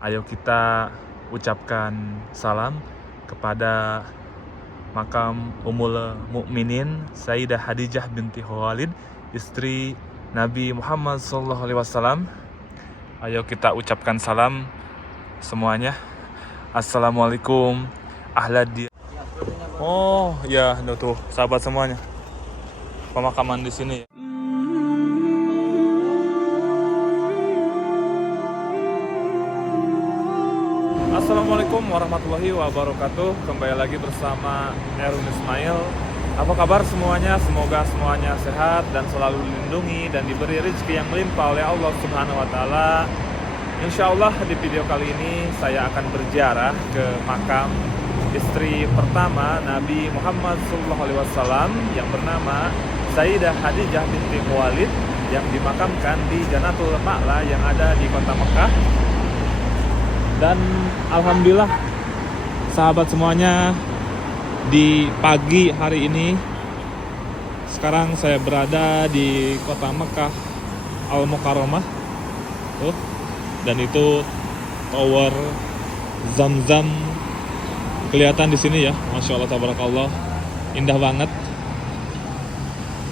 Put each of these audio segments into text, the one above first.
Ayo kita ucapkan salam kepada makam Ummul Mukminin Sayyidah Khadijah binti Khuwailid, istri Nabi Muhammad SAW. Ayo kita ucapkan salam semuanya. Assalamualaikum ahladi. Oh ya, tuh sahabat semuanya, pemakaman di sini. Assalamualaikum warahmatullahi wabarakatuh. Kembali lagi bersama Erwin Ismail. Apa kabar semuanya? Semoga semuanya sehat dan selalu dilindungi dan diberi rezeki yang melimpah oleh Allah Subhanahu wa taala. Insya Allah di video kali ini saya akan berziarah ke makam istri pertama Nabi Muhammad SAW yang bernama Sayyidah Khadijah binti Khuwailid yang dimakamkan di Janatul Ma'la yang ada di kota Mekah. Dan alhamdulillah sahabat semuanya, di pagi hari ini sekarang saya berada di kota Mekah Al-Mukarramah. Dan itu tower Zamzam kelihatan di sini ya. Masya Allah tabarakallah, indah banget.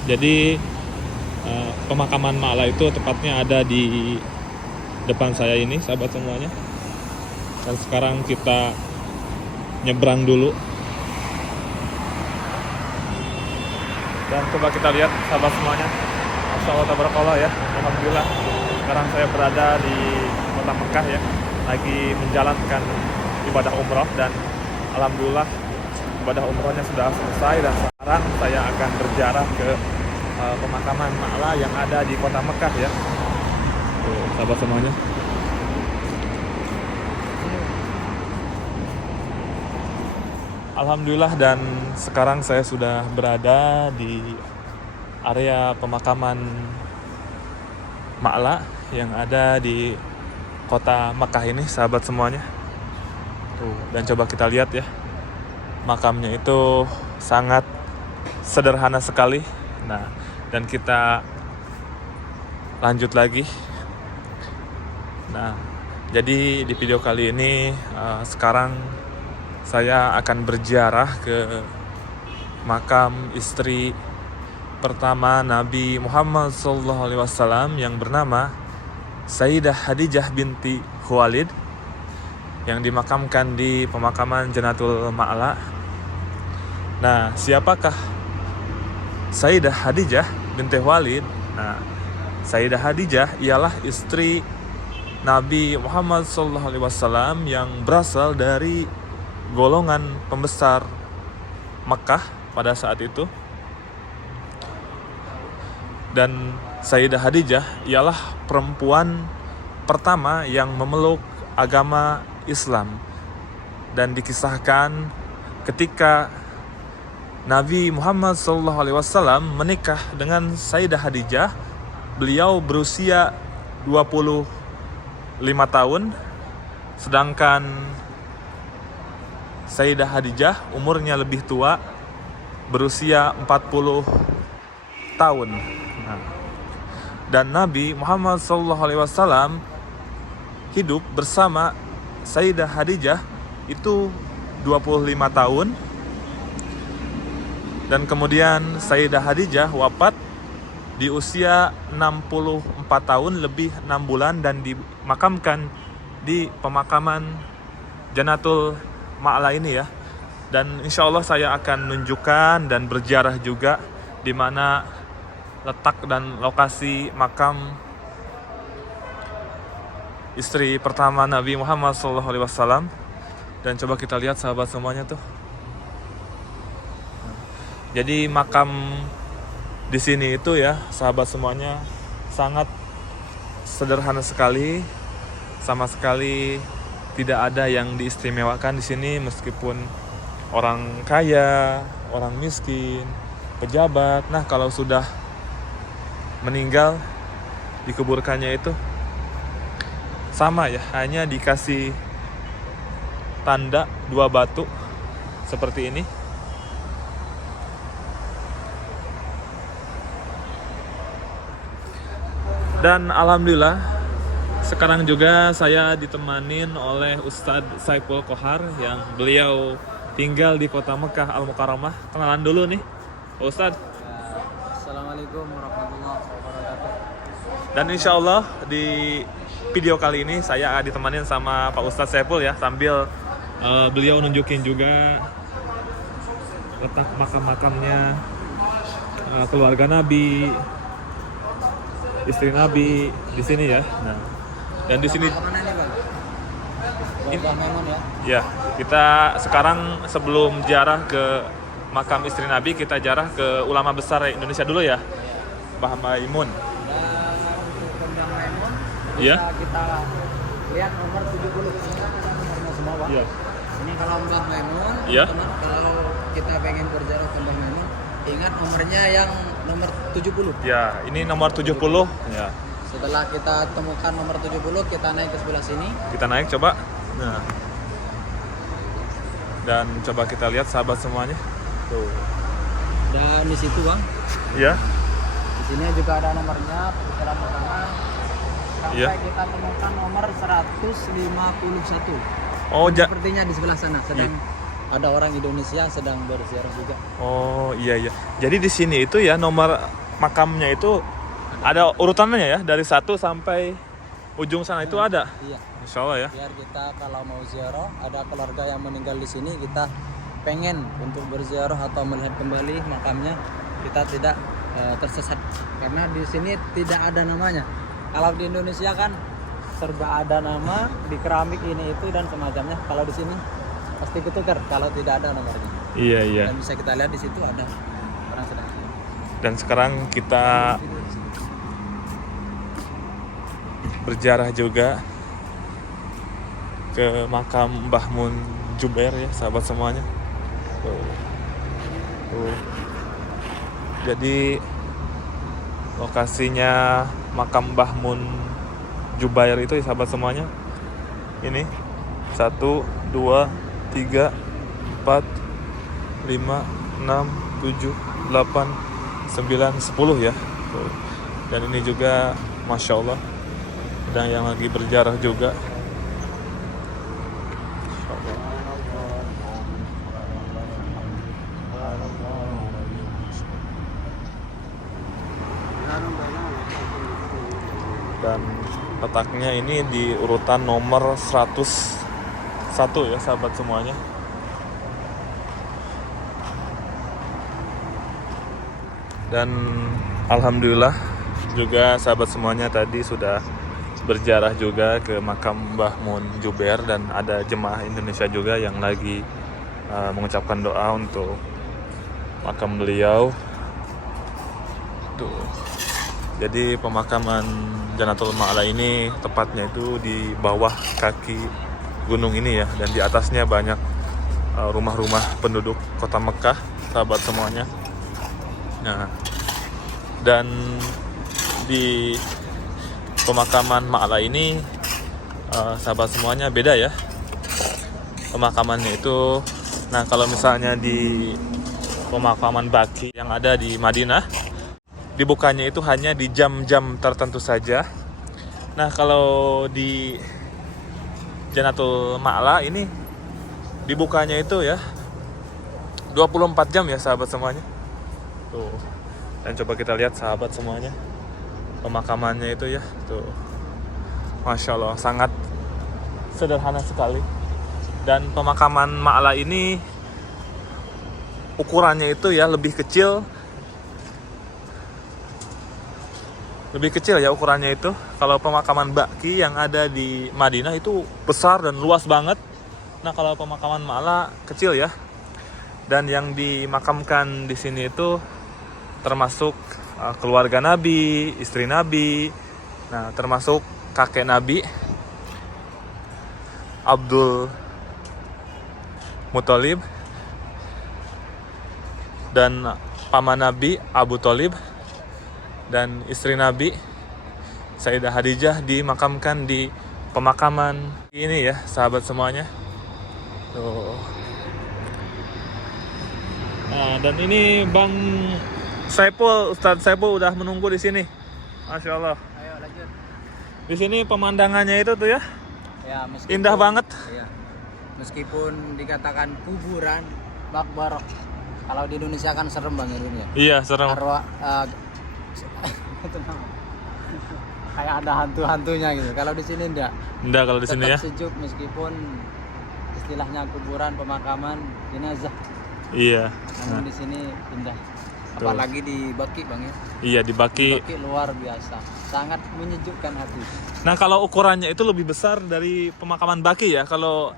Jadi pemakaman Ma'la itu tepatnya ada di depan saya ini sahabat semuanya. Dan sekarang kita nyebrang dulu. Dan coba kita lihat sahabat semuanya. Masya Allah tabarakallah ya. Alhamdulillah sekarang saya berada di kota Mekah ya, lagi menjalankan ibadah umroh. Dan alhamdulillah ibadah umrohnya sudah selesai. Dan sekarang saya akan berziarah ke pemakaman Ma'la yang ada di kota Mekah ya. Tuh sahabat semuanya. Alhamdulillah, dan sekarang saya sudah berada di area pemakaman Ma'la yang ada di kota Mekah ini sahabat semuanya. Tuh, dan coba kita lihat ya, makamnya itu sangat sederhana sekali. Nah, dan kita lanjut lagi. Nah, jadi di video kali ini sekarang saya akan berziarah ke makam istri pertama Nabi Muhammad SAW yang bernama Sayyidah Khadijah binti Khuwailid yang dimakamkan di pemakaman Janatul Ma'la. Nah, siapakah Sayyidah Khadijah binti Khuwailid? Nah, Sayyidah Khadijah ialah istri Nabi Muhammad SAW yang berasal dari golongan pembesar Mekah pada saat itu. Dan Sayyidah Khadijah ialah perempuan pertama yang memeluk agama Islam. Dan dikisahkan ketika Nabi Muhammad SAW menikah dengan Sayyidah Khadijah, beliau berusia 25 tahun, sedangkan Sayyidah Khadijah umurnya lebih tua, berusia 40 tahun. Nah, dan Nabi Muhammad SAW hidup bersama Sayyidah Khadijah itu 25 tahun. Dan kemudian Sayyidah Khadijah wafat di usia 64 tahun lebih 6 bulan dan dimakamkan di pemakaman Janatul Ma'la ini ya. Dan insya Allah saya akan menunjukkan dan berziarah juga di mana letak dan lokasi makam istri pertama Nabi Muhammad SAW. Dan coba kita lihat sahabat semuanya tuh. Jadi makam di sini itu ya sahabat semuanya sangat sederhana sekali, sama sekali tidak ada yang diistimewakan di sini, meskipun orang kaya, orang miskin, pejabat. Nah, kalau sudah meninggal dikuburkannya itu sama ya, hanya dikasih tanda 2 batu seperti ini. Dan alhamdulillah sekarang juga saya ditemanin oleh Ustadz Saiful Kohar yang beliau tinggal di kota Mekah Al-Mukarramah. Kenalan dulu nih, Pak Ustadz. Assalamualaikum warahmatullahi wabarakatuh. Dan insya Allah di video kali ini saya akan ditemanin sama Pak Ustadz Saiful ya, sambil beliau nunjukin juga letak makam-makamnya keluarga Nabi, istri Nabi di sini ya. Nah, dan di sini Mana nih, Bang? Mbah Maimun ya. ya, kita sekarang sebelum ziarah ke makam istri Nabi, kita ziarah ke ulama besar Indonesia dulu ya, Mbah Maimun. Dan untuk Mbah Maimun Iya. bisa kita lihat nomor 70. Ini nomornya semua, Bang. Iya. Ini kalau Mbah Maimun, Iya. teman, kalau kita pengen berziarah ke Mbah Maimun, ingat nomornya yang nomor 70. Ya, ini nomor 70 ya. Setelah kita temukan nomor 70, kita naik ke sebelah sini. Kita naik coba. Nah. Dan coba kita lihat sahabat semuanya. Tuh. Dan di situ, Bang, Iya. di sini juga ada nomornya, perjalanan pertama. Sampai Iya. kita temukan nomor 151. Oh, Sepertinya di sebelah sana sedang ada orang Indonesia sedang berziarah juga. Oh, iya iya. Jadi di sini itu ya nomor makamnya itu ada urutannya ya, dari 1 sampai ujung sana itu ada. Iya. Insya Allah ya. Biar kita kalau mau ziarah, ada keluarga yang meninggal di sini, kita pengen untuk berziarah atau melihat kembali makamnya, kita tidak tersesat karena di sini tidak ada namanya. Kalau di Indonesia kan serba ada nama di keramik ini itu dan semacamnya. Kalau di sini pasti ketukar kalau tidak ada nomornya. Iya iya. Dan bisa kita lihat di situ ada orang sedang. Dan sekarang kita berziarah juga ke makam Mbah Mun Jubair ya, sahabat semuanya. Tuh. Tuh. Jadi lokasinya makam Mbah Mun Jubair itu ya, sahabat semuanya. Ini 1, 2, 3, 4, 5, 6, 7, 8, 9, 10 ya. Tuh. Dan ini juga Masya Allah ada yang lagi berziarah juga. Dan letaknya ini di urutan nomor 101 ya sahabat semuanya. Dan alhamdulillah juga sahabat semuanya tadi sudah berziarah juga ke makam Mbah Mun Jubair, dan ada jemaah Indonesia juga yang lagi mengucapkan doa untuk makam beliau. Tuh. Jadi pemakaman Janatul Ma'la ini tepatnya itu di bawah kaki gunung ini ya, dan di atasnya banyak rumah-rumah penduduk kota Mekah, sahabat semuanya. Nah, dan di pemakaman Ma'la ini sahabat semuanya beda ya pemakamannya itu. Nah, kalau misalnya di pemakaman Baqi yang ada di Madinah, dibukanya itu hanya di jam-jam tertentu saja. Nah, kalau di Janatul Ma'la ini dibukanya itu ya 24 jam ya sahabat semuanya. Tuh. Dan coba kita lihat sahabat semuanya pemakamannya itu ya. Tuh. Masya Allah, sangat sederhana sekali. Dan pemakaman Ma'la ini ukurannya itu ya lebih kecil ya ukurannya itu. Kalau pemakaman Baqi yang ada di Madinah itu besar dan luas banget. Nah, kalau pemakaman Ma'la kecil ya. Dan yang dimakamkan di sini itu termasuk keluarga Nabi, istri Nabi. Nah, termasuk kakek Nabi Abdul Muthalib dan paman Nabi Abu Thalib, dan istri Nabi Sayyidah Khadijah dimakamkan di pemakaman ini ya sahabat semuanya. Tuh. Nah, dan ini Bang Saiful, Ustadz Saiful udah menunggu di sini. Masya Allah. Ayo lanjut. Di sini pemandangannya itu tuh ya, Ya, indah banget. Ya, meskipun dikatakan kuburan, makbarah. Kalau di Indonesia kan serem Bang Erwin ya. Iya, serem. Arwah itu nama. Kayak ada hantu-hantunya gitu. Kalau di sini enggak. Indah kalau di sini ya. Tetap sejuk meskipun istilahnya kuburan, pemakaman jenazah. Iya. Namun di sini indah. Apalagi di Baki Bang ya. Iya, di Baki. Baki luar biasa. Sangat menyejukkan hati. Nah, kalau ukurannya itu lebih besar dari pemakaman Baki ya. Kalau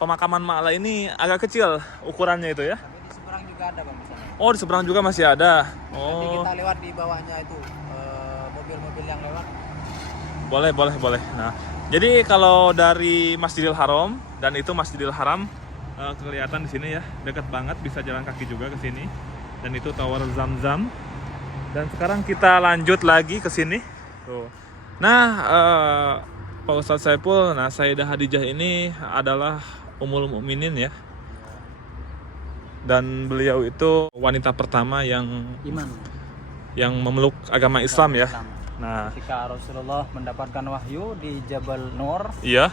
pemakaman Ma'la ini agak kecil ukurannya itu ya. Tapi di seberang juga ada Bang misalnya. Oh, di seberang juga masih ada. Nanti Oh, kita lewat di bawahnya itu mobil-mobil yang lewat. boleh. Nah, jadi kalau dari Masjidil Haram dan itu Masjidil Haram kelihatan di sini ya, dekat banget, bisa jalan kaki juga ke sini. Dan itu Tower Zamzam. Dan sekarang kita lanjut lagi ke sini. Tuh. Nah, Pak Ustadz Saiful, nah Sayyidah Khadijah ini adalah Ummul Mukminin ya. Dan beliau itu wanita pertama yang Iman. memeluk agama Islam ya. Islam. Nah, Ketika Rasulullah mendapatkan wahyu di Jabal Nur, iya.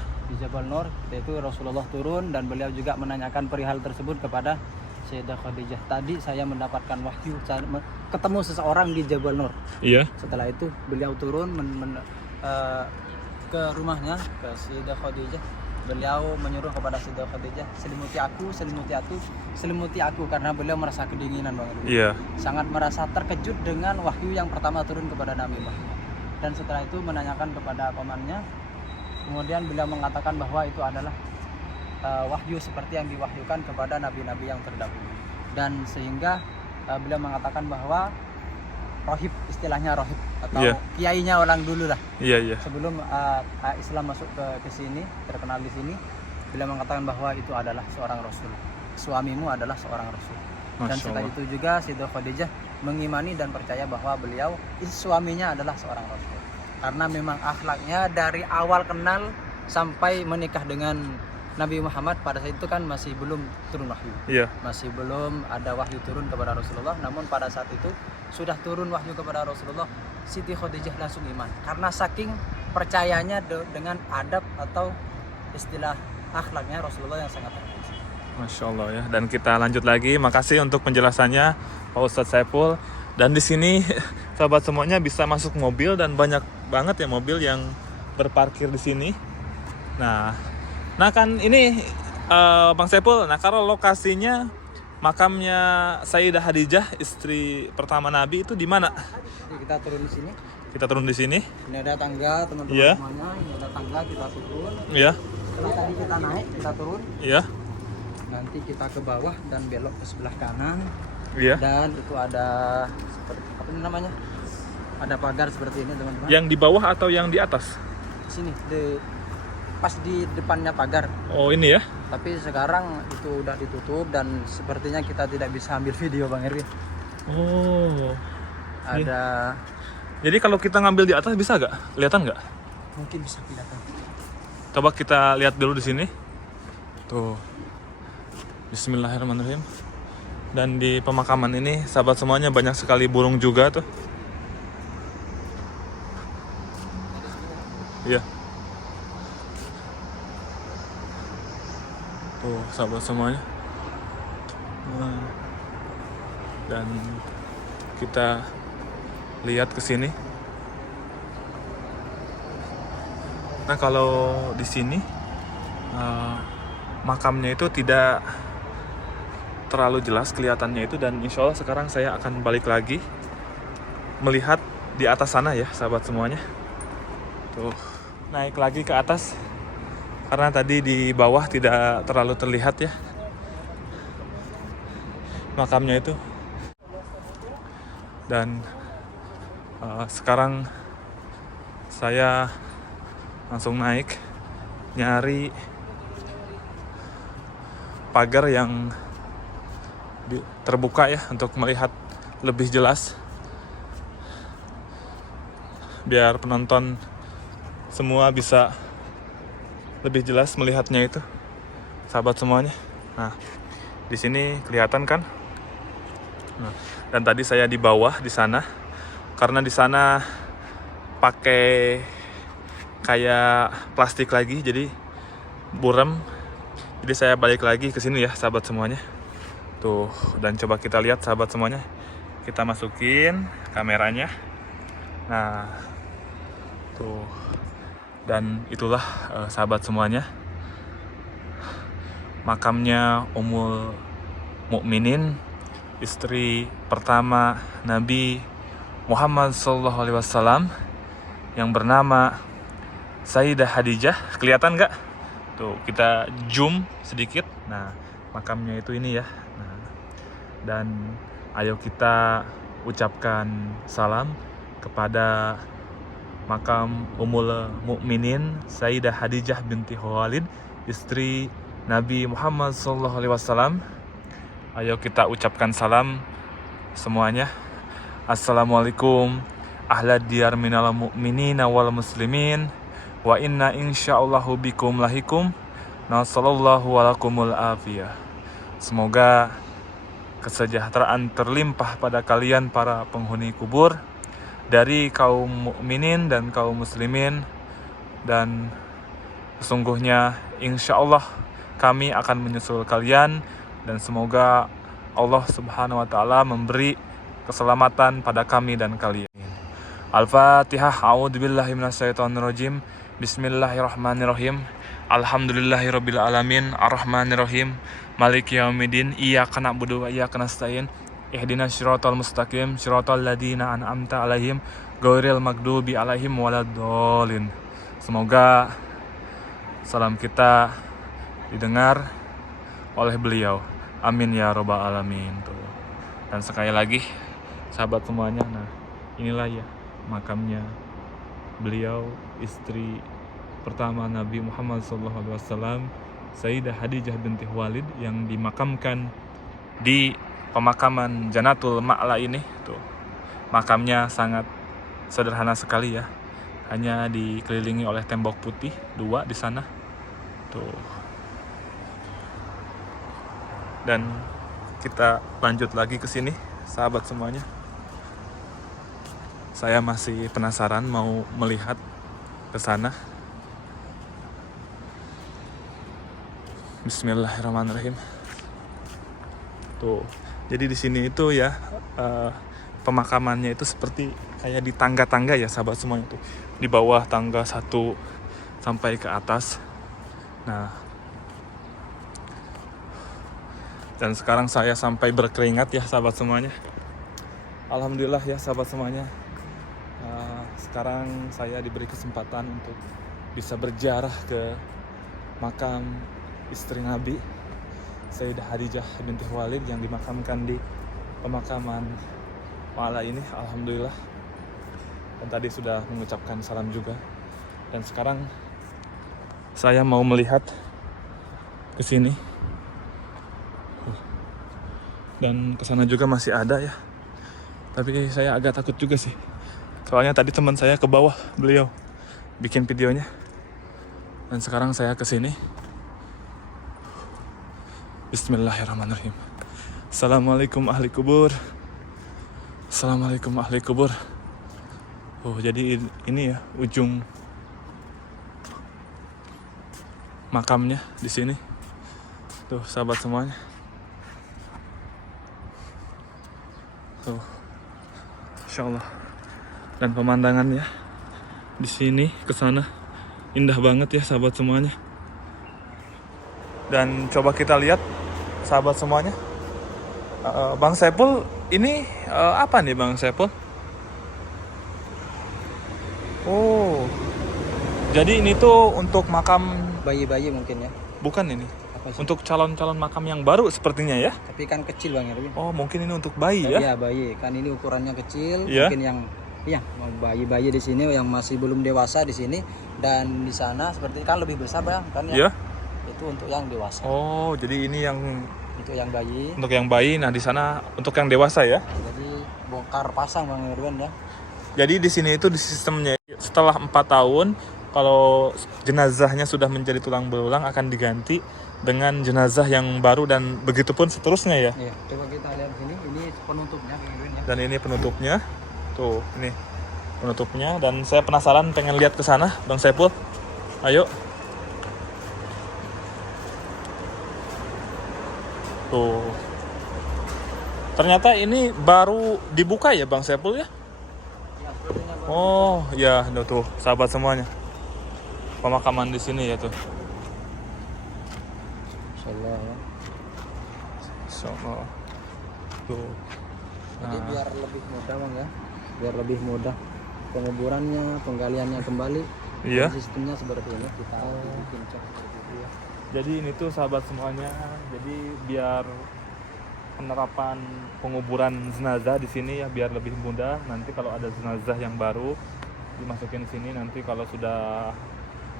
yaitu Rasulullah turun dan beliau juga menanyakan perihal tersebut kepada Sayyidah Khadijah. Tadi saya mendapatkan wahyu, ketemu seseorang di Jabal Nur. Iya. Setelah itu beliau turun ke rumahnya, ke Sayyidah Khadijah. Beliau menyuruh kepada Sayyidah Khadijah, selimuti aku karena beliau merasa kedinginan banget. Iya. Sangat merasa terkejut dengan wahyu yang pertama turun kepada Nabi Muhammad. Dan setelah itu menanyakan kepada pamannya. Kemudian beliau mengatakan bahwa itu adalah wahyu seperti yang diwahyukan kepada nabi-nabi yang terdahulu. Dan sehingga beliau mengatakan bahwa rohib, istilahnya rohib atau kiainya orang dulu lah. Iya. Sebelum Islam masuk ke sini, terkenal di sini, beliau mengatakan bahwa itu adalah seorang rasul. Suamimu adalah seorang rasul. Dan setelah itu juga Sayyidah Khadijah mengimani dan percaya bahwa beliau suaminya adalah seorang rasul. Karena memang akhlaknya dari awal kenal sampai menikah dengan Nabi Muhammad pada saat itu kan masih belum turun wahyu. Iya. Masih belum ada wahyu turun kepada Rasulullah. Namun pada saat itu sudah turun wahyu kepada Rasulullah, Siti Khadijah langsung iman. Karena saking percayanya dengan adab atau istilah akhlaknya Rasulullah yang sangat tinggi. Masya Allah ya. Dan kita lanjut lagi. Makasih untuk penjelasannya Pak Ustadz Saiful. Dan di sini sahabat semuanya bisa masuk mobil dan banyak banget ya mobil yang berparkir di sini. Nah kan ini Bang Saiful. Nah kalau lokasinya makamnya Sayyidah Khadijah, istri pertama Nabi, itu di mana? Kita turun di sini. Kita turun di sini. Ini ada tangga teman-teman Iya. semuanya. Ini ada tangga, kita turun. Iya. Setelah tadi kita naik, kita turun. Iya. Nanti kita ke bawah dan belok ke sebelah kanan. Iya. Dan itu ada seperti apa ini namanya? Ada pagar seperti ini teman-teman. Yang di bawah atau yang di atas? Sini pas di depannya pagar. Oh ini ya. Tapi sekarang itu udah ditutup dan sepertinya kita tidak bisa ambil video Bang Erwin. Oh. Ada Jadi kalau kita ngambil di atas bisa nggak? Kelihatan nggak? mungkin bisa kelihatan. Coba kita lihat dulu di sini. Tuh. Bismillahirrahmanirrahim. Dan di pemakaman ini sahabat semuanya banyak sekali burung juga tuh. Iya. Tuh sahabat semuanya. Dan kita lihat ke sini. Nah kalau di sini makamnya itu tidak terlalu jelas kelihatannya itu, dan insya Allah sekarang saya akan balik lagi melihat di atas sana ya sahabat semuanya. Tuh naik lagi ke atas karena tadi di bawah tidak terlalu terlihat ya makamnya itu. Dan sekarang saya langsung naik nyari pagar yang terbuka ya untuk melihat lebih jelas biar penonton semua bisa lebih jelas melihatnya itu sahabat semuanya. Nah di sini kelihatan kan. Nah, dan tadi saya di bawah di sana karena di sana pakai kayak plastik lagi, jadi buram. Jadi saya balik lagi ke sini ya sahabat semuanya. Tuh, dan coba kita lihat sahabat semuanya. Kita masukin kameranya. Nah, tuh. Dan itulah sahabat semuanya, makamnya Ummul Mukminin, istri pertama Nabi Muhammad SAW yang bernama Sayyidah Khadijah. Kelihatan nggak? Tuh, kita zoom sedikit. Nah, makamnya itu ini ya. Nah, dan ayo kita ucapkan salam kepada makam Ummul Mukminin Sayyidah Khadijah binti Khuwailid, istri Nabi Muhammad SAW. Ayo kita ucapkan salam semuanya. Assalamualaikum ahlad diyar minal mu'minina wal muslimin, wa inna insyaallahu bikum lahikum, nasallallahu walakumul afiyah. Semoga kesejahteraan terlimpah pada kalian para penghuni kubur dari kaum mukminin dan kaum muslimin, dan sesungguhnya insya Allah kami akan menyusul kalian, dan semoga Allah Subhanahu wa Ta'ala memberi keselamatan pada kami dan kalian. Al-Fatihah. A'udzubillahi minasyaitonirrajim. Bismillahirrahmanirrahim. Alhamdulillahirabbil alamin, arrahmanirrahim, maliki yaumiddin, iyyaka na'budu wa iyyaka nasta'in. Ihdinas siratal mustaqim, siratal ladzina an'amta 'alaihim, ghairil maghdubi 'alaihim waladdallin. Semoga salam kita didengar oleh beliau. Amin ya rabbal alamin. Tuh. Dan sekali lagi sahabat semuanya, nah inilah ya makamnya beliau, istri pertama Nabi Muhammad SAW, Sayyidah Khadijah binti Khuwailid, yang dimakamkan di pemakaman Janatul Ma'la ini. Tuh, makamnya sangat sederhana sekali ya, hanya dikelilingi oleh tembok putih 2 di sana. Tuh. Dan kita lanjut lagi ke sini, sahabat semuanya. Saya masih penasaran mau melihat ke sana. Bismillahirrahmanirrahim. Tuh. Jadi di sini itu ya pemakamannya itu seperti kayak di tangga-tangga ya sahabat semuanya tuh. Di bawah tangga 1 sampai ke atas. Nah, dan sekarang saya sampai berkeringat ya sahabat semuanya. Alhamdulillah ya sahabat semuanya. Sekarang saya diberi kesempatan untuk bisa berziarah ke makam istri Nabi Sayyidah Khadijah binti Khuwailid yang dimakamkan di pemakaman Ma'la ini. Alhamdulillah. Dan tadi sudah mengucapkan salam juga. Dan sekarang saya mau melihat ke sini. Dan ke sana juga masih ada ya. Tapi saya agak takut juga sih. Soalnya tadi teman saya ke bawah, beliau bikin videonya. Dan sekarang saya ke sini. Bismillahirrahmanirrahim. Assalamualaikum ahli kubur. Assalamualaikum ahli kubur. Oh, jadi ini ya ujung makamnya di sini. Tuh sahabat semuanya. Tuh. Insyaallah. Dan pemandangannya di sini ke sana indah banget ya sahabat semuanya. Dan coba kita lihat sahabat semuanya, Bang Saiful ini apa nih Bang Saiful? Oh, jadi ini tuh untuk makam Bayi-bayi mungkin ya. bukan ini? Apa sih? Untuk calon-calon makam yang baru sepertinya ya? Tapi kan kecil Bang Erwin. Oh, mungkin ini untuk bayi ya? Iya, bayi. Kan ini ukurannya kecil, Iya. mungkin yang bayi-bayi di sini yang masih belum dewasa di sini, dan di sana seperti kan lebih besar Bang kan ya. Iya. Itu untuk yang dewasa. Oh, jadi ini yang Itu yang bayi. untuk yang bayi. Nah, di sana untuk yang dewasa ya? Jadi bongkar pasang Bang Erwin ya. Jadi di sini itu di sistemnya setelah 4 tahun kalau jenazahnya sudah menjadi tulang belulang akan diganti dengan jenazah yang baru, dan begitupun seterusnya ya. Iya, coba kita lihat sini. Ini penutupnya Bang Erwin ya. Dan ini penutupnya. Tuh, ini. penutupnya. Dan saya penasaran pengen lihat ke sana, Bang Saiful. Ayo. Tuh. Ternyata ini baru dibuka ya Bang Saiful ya? Oh, ya, tuh sahabat semuanya. Pemakaman di sini ya tuh. Insyaallah ya. Insyaallah. Tuh. Jadi biar lebih mudah Bang ya. Biar lebih mudah penguburannya, penggaliannya kembali. Iya. Sistemnya seperti ini kita bikin cek seperti itu ya. Jadi ini tuh sahabat semuanya. Jadi biar penerapan penguburan jenazah di sini ya biar lebih mudah. Nanti kalau ada jenazah yang baru dimasukin di sini, nanti kalau sudah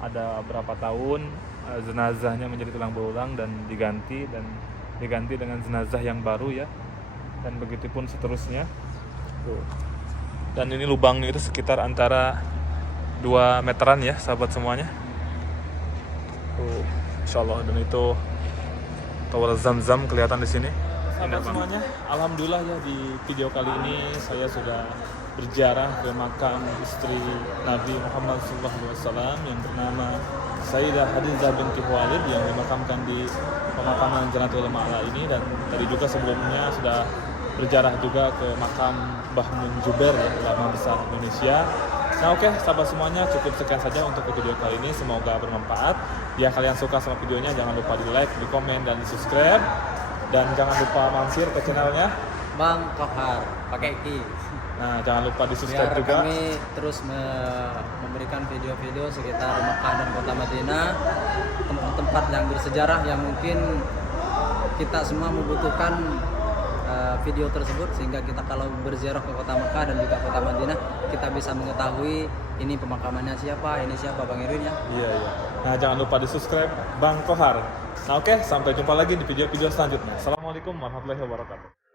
ada berapa tahun jenazahnya menjadi tulang belulang dan diganti dengan jenazah yang baru ya. Dan begitupun seterusnya. Tuh. Dan ini lubangnya itu sekitar antara 2 meteran ya sahabat semuanya. Tuh, insyaallah. Dan itu tower Zam-Zam kelihatan di sini. Sahabat semuanya, alhamdulillah ya di video kali ini saya sudah berziarah ke makam istri Nabi Muhammad SAW yang bernama Sayyidah Khadijah binti Khuwailid yang dimakamkan di pemakaman Jannatul Ma'la ini. Dan tadi juga sebelumnya sudah berziarah juga ke makam Mbah Mun Juber ya, ulama besar Indonesia. Nah oke, sahabat semuanya, cukup sekian saja untuk video kali ini. Semoga bermanfaat. Jika kalian suka sama videonya, jangan lupa di like, di komen, dan di subscribe. Dan jangan lupa mampir ke channelnya Bang Kohar pakai Ki. Nah jangan lupa di subscribe Biar juga. kami terus memberikan video-video sekitar Mekah dan Kota Madinah, tempat-tempat yang bersejarah yang mungkin kita semua membutuhkan video tersebut, sehingga kita kalau berziarah ke Kota Mekah dan juga Kota Madinah kita bisa mengetahui ini pemakamannya siapa, ini siapa Bang Irwin ya. Iya. Nah jangan lupa di subscribe Bang Kohar. Nah oke, sampai jumpa lagi di video-video selanjutnya. Assalamualaikum warahmatullahi wabarakatuh.